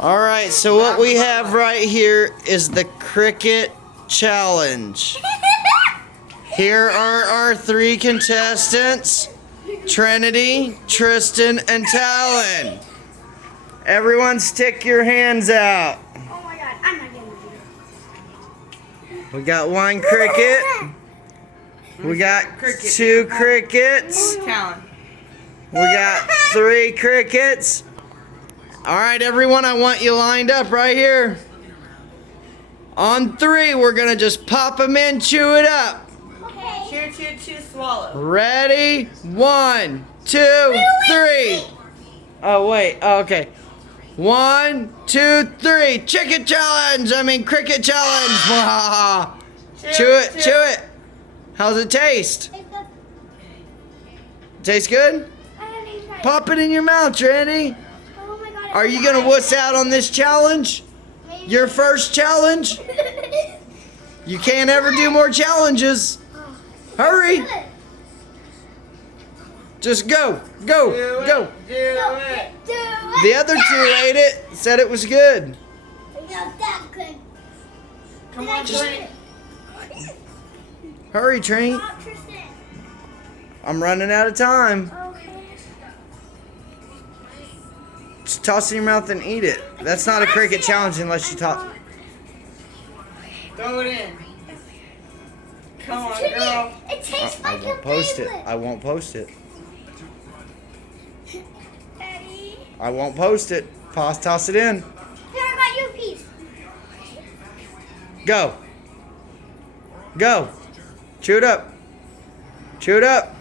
All right, so what we have right here is the cricket challenge. Here are our 3 contestants, Trinity, Tristan, and Talon. Everyone stick your hands out. Oh my god, I'm not getting it. We got 1 cricket. We got 2 crickets. Talon. We got 3 crickets. All right, everyone, I want you lined up right here. On 3, we're going to just pop them in, chew it up. Okay. Chew, chew, chew, swallow. Ready? 1, 2, 3. Oh, wait. Oh, okay. 1, 2, 3. Cricket challenge. Cricket challenge. Chew it, chew it. How's it taste? Taste good? Pop it in your mouth, Trinity. Oh my god. Are you gonna wuss out on this challenge? Your first challenge? You can't ever do more challenges. Hurry. Just go, go, go. Do it. Do it. The other 2 ate it, said it was good. Not that good. Come on, Trinity. Hurry, Trini. Oh, Tristan. I'm running out of time. Okay. Just toss it in your mouth and eat it. That's not a cricket challenge unless you toss. Throw it in. Come on, Trinity, girl. it tastes I like won't a post it. Beyblade. I won't post it. Ready? I won't post it. Toss it in. Here, I got you a piece. Go. Go. Chew it up. Chew it up.